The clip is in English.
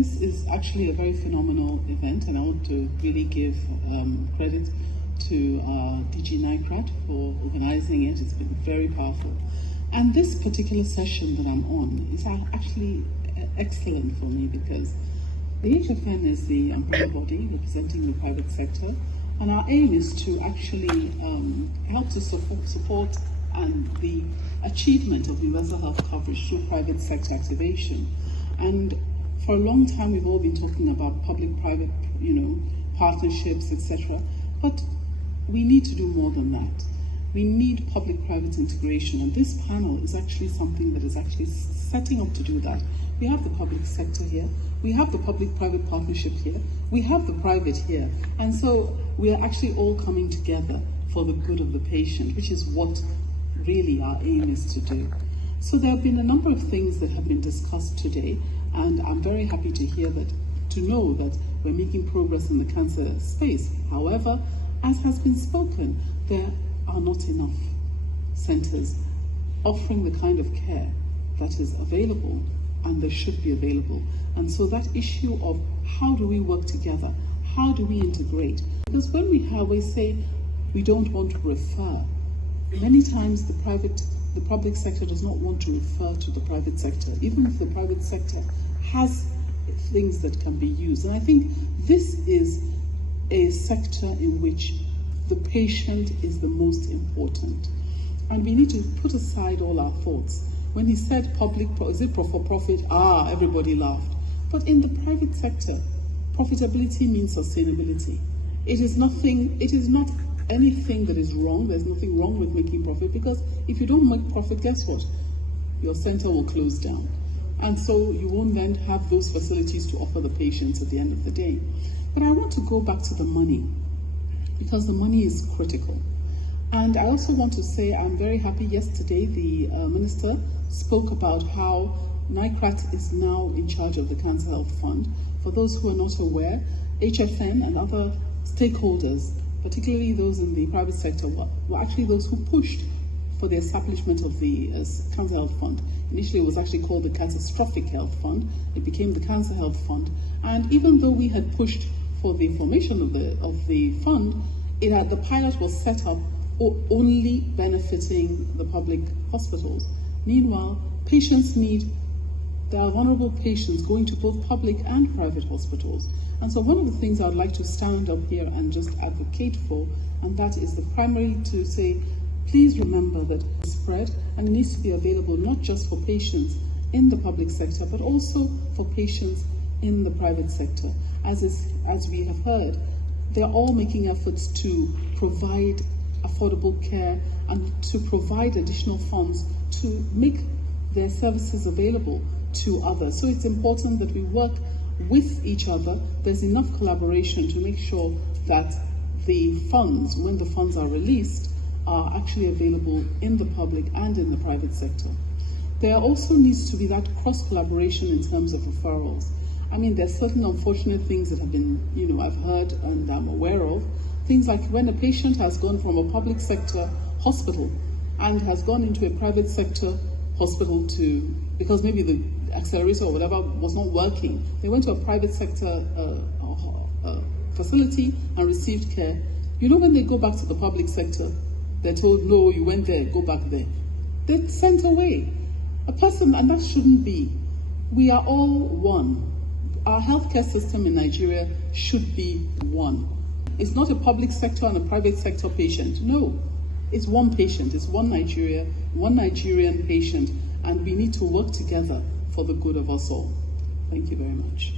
This is actually a very phenomenal event, and I want to really give credit to DG NICRAT for organizing it. It's been very powerful. And this particular session that I'm on is actually excellent for me because the HFN is the umbrella body representing the private sector, and our aim is to actually help to support and the achievement of universal health coverage through private sector activation. And for a long time, we've all been talking about public-private, partnerships, etc. But we need to do more than that. We need public-private integration, and this panel is actually something that is actually setting up to do that. We have the public sector here, we have the public-private partnership here, we have the private here, and so we are actually all coming together for the good of the patient, which is what really our aim is to do. So there have been a number of things that have been discussed today, and I'm very happy to know that we're making progress in the cancer space. However, as has been spoken, there are not enough centers offering the kind of care that is available and that should be available. And so that issue of how do we work together, how do we integrate? Because when we say we don't want to refer, many times the public sector does not want to refer to the private sector, even if the private sector has things that can be used. And I think this is a sector in which the patient is the most important. And we need to put aside all our thoughts. When he said is it for profit? Everybody laughed. But in the private sector, profitability means sustainability. It is not anything that is wrong. There's nothing wrong with making profit, because if you don't make profit, guess what? Your center will close down. And so you won't then have those facilities to offer the patients at the end of the day. But I want to go back to the money, because the money is critical. And I also want to say I'm very happy yesterday the minister spoke about how NICRAT is now in charge of the Cancer Health Fund. For those who are not aware, HFN and other stakeholders, particularly those in the private sector, were actually those who pushed for the establishment of the Cancer Health Fund. Initially, it was actually called the Catastrophic Health Fund. It became the Cancer Health Fund. And even though we had pushed for the formation of the fund, the pilot was set up only benefiting the public hospitals. Meanwhile, there are vulnerable patients going to both public and private hospitals. And so one of the things I would like to stand up here and just advocate for, and that is the primary to say, please remember that it's spread, and it needs to be available not just for patients in the public sector, but also for patients in the private sector. As we have heard, they're all making efforts to provide affordable care and to provide additional funds to make their services available to others. So it's important that we work with each other. There's enough collaboration to make sure that the funds, when the funds are released, are actually available in the public and in the private sector. There also needs to be that cross-collaboration in terms of referrals. I mean, there's certain unfortunate things that have been, I've heard and I'm aware of. Things like when a patient has gone from a public sector hospital and has gone into a private sector hospital because maybe the accelerator or whatever was not working, they went to a private sector facility and received care. When they go back to the public sector, they're told, no, you went there, go back there. They're sent away. And that shouldn't be. We are all one. Our healthcare system in Nigeria should be one. It's not a public sector and a private sector patient. No, it's one patient. It's one Nigerian patient, and we need to work together for the good of us all. Thank you very much.